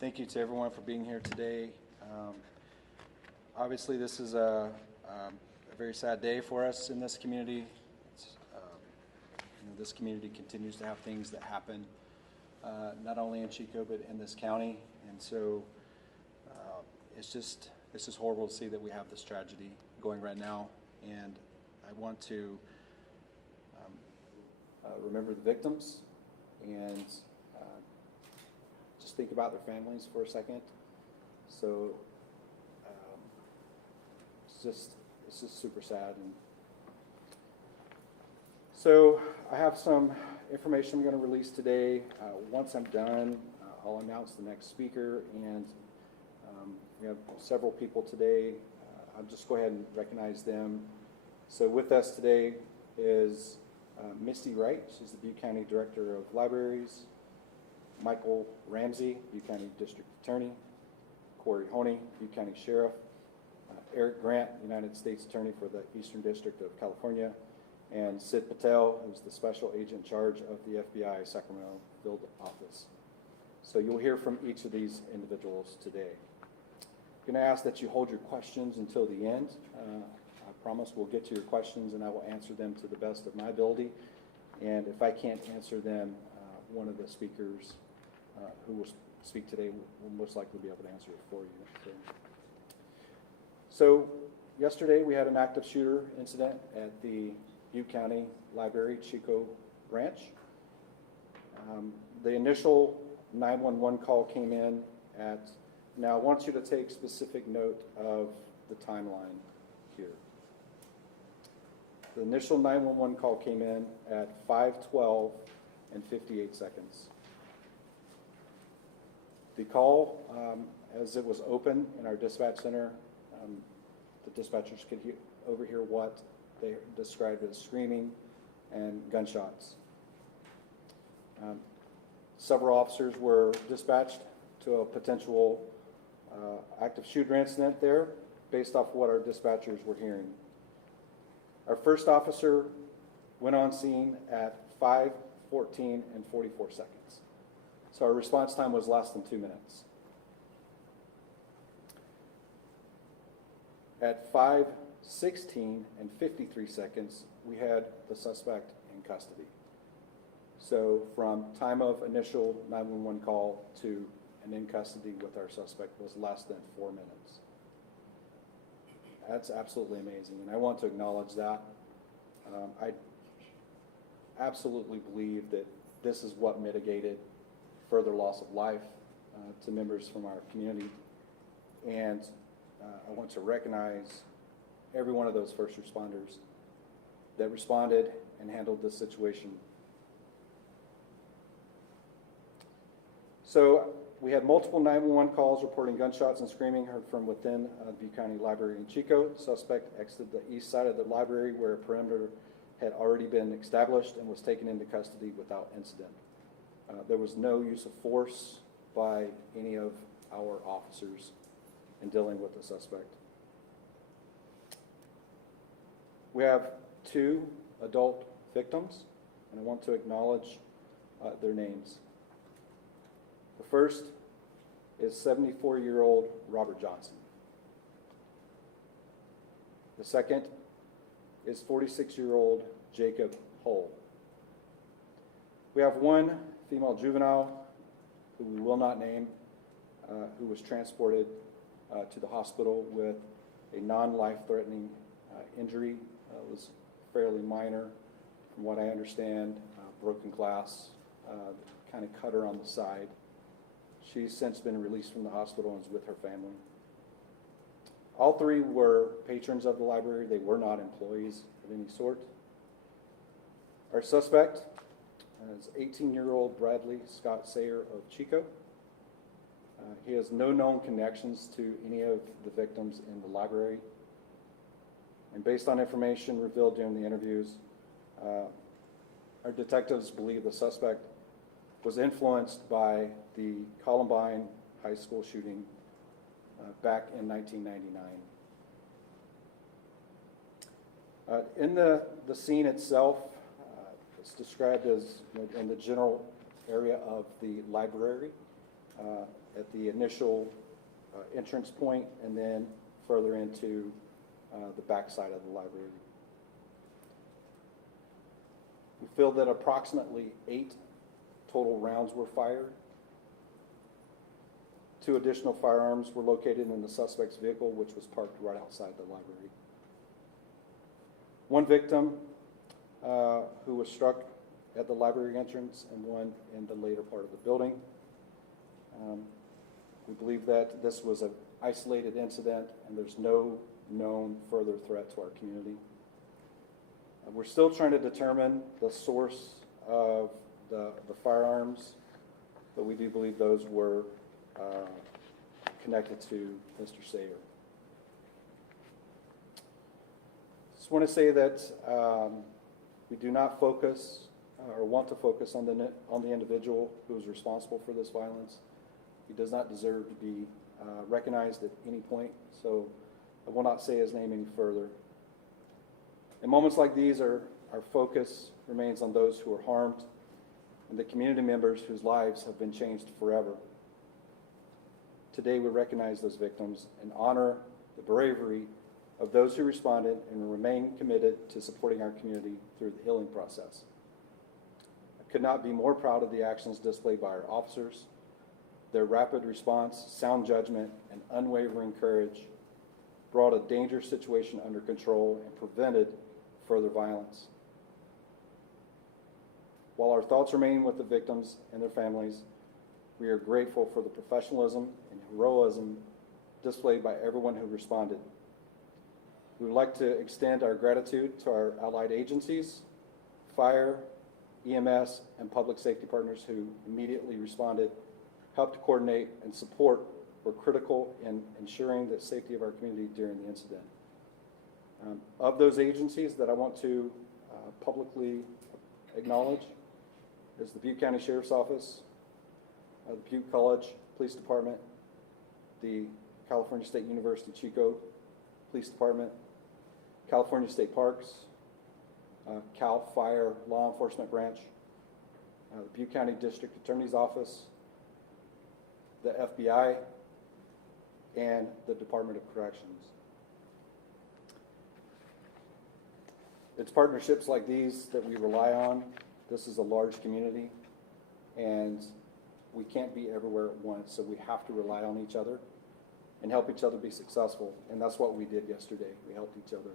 Thank you to everyone for being here today. Obviously, this is a very sad day for us in this community. This community continues to have things that happen, not only in Chico but in this county, and so it's just horrible to see that we have this tragedy going right now. And I want to remember the victims and just think about their families for a second. So it's just super sad. And so I have some information I'm going to release today. Once I'm done, I'll announce the next speaker, and we have several people today. I'll just go ahead and recognize them. So with us today is Misty Wright. She's the Butte County Director of Libraries. Michael Ramsey, Butte County District Attorney. Corey Honey, Butte County Sheriff. Eric Grant, United States Attorney for the Eastern District of California. And Sid Patel, who's the Special Agent in charge of the FBI Sacramento Field Office. So you'll hear from each of these individuals today. I'm going to ask that you hold your questions until the end. I promise we'll get to your questions and I will answer them to the best of my ability. And if I can't answer them, one of the speakers who will speak today will most likely be able to answer it for you. So yesterday we had an active shooter incident at the Butte County Library, Chico Ranch. The initial 911 call came in at, now I want you to take specific note of the timeline here. The initial 911 call came in at 5:12 and 58 seconds. The call, as it was open in our dispatch center, the dispatchers could overhear what they described as screaming and gunshots. Several officers were dispatched to a potential active shooter incident there based off what our dispatchers were hearing. Our first officer went on scene at 5:14 and 44 seconds. So our response time was less than 2 minutes. At 5:16 and 53 seconds, we had the suspect in custody. So from time of initial 911 call to and in custody with our suspect was less than 4 minutes. That's absolutely amazing, and I want to acknowledge that. I absolutely believe that this is what mitigated further loss of life to members from our community, and I want to recognize every one of those first responders that responded and handled this situation. So we had multiple 911 calls reporting gunshots and screaming heard from within Butte County Library in Chico. The suspect exited the east side of the library where a perimeter had already been established and was taken into custody without incident. There was no use of force by any of our officers in dealing with the suspect. We have 2 adult victims, and I want to acknowledge their names. The first is 74-year-old Robert Johnson. The second is 46-year-old Jacob Hull. We have one female juvenile, who we will not name, who was transported to the hospital with a non-life-threatening injury. It was fairly minor, from what I understand, broken glass, kind of cut her on the side. She's since been released from the hospital and is with her family. All 3 were patrons of the library. They were not employees of any sort. Our suspect is 18-year-old Bradley Scott Sayer of Chico. He has no known connections to any of the victims in the library. And based on information revealed during the interviews, our detectives believe the suspect was influenced by the Columbine High School shooting back in 1999. In the scene itself, it's described as in the general area of the library. at the initial entrance point and then further into the back side of the library. We feel that approximately 8 total rounds were fired. 2 additional firearms were located in the suspect's vehicle, which was parked right outside the library. 1 victim who was struck at the library entrance and 1 in the later part of the building. We believe that this was an isolated incident and there's no known further threat to our community. We're still trying to determine the source of the firearms, but we do believe those were connected to Mr. Sayer. Just want to say that we do not focus or want to focus on the individual who is responsible for this violence. He does not deserve to be recognized at any point, so I will not say his name any further. In moments like these, our focus remains on those who are harmed and the community members whose lives have been changed forever. Today, we recognize those victims and honor the bravery of those who responded and remain committed to supporting our community through the healing process. I could not be more proud of the actions displayed by our officers. Their rapid response, sound judgment, and unwavering courage brought a dangerous situation under control and prevented further violence. While our thoughts remain with the victims and their families, we are grateful for the professionalism and heroism displayed by everyone who responded. We would like to extend our gratitude to our allied agencies, fire, EMS, and public safety partners who immediately responded, helped to coordinate, and support were critical in ensuring the safety of our community during the incident. Of those agencies that I want to publicly acknowledge is the Butte County Sheriff's Office, the Butte College Police Department, the California State University Chico Police Department, California State Parks, Cal Fire Law Enforcement Branch, the Butte County District Attorney's Office, the FBI, and the Department of Corrections. It's partnerships like these that we rely on. This is a large community, and we can't be everywhere at once, so we have to rely on each other and help each other be successful, and that's what we did yesterday. We helped each other.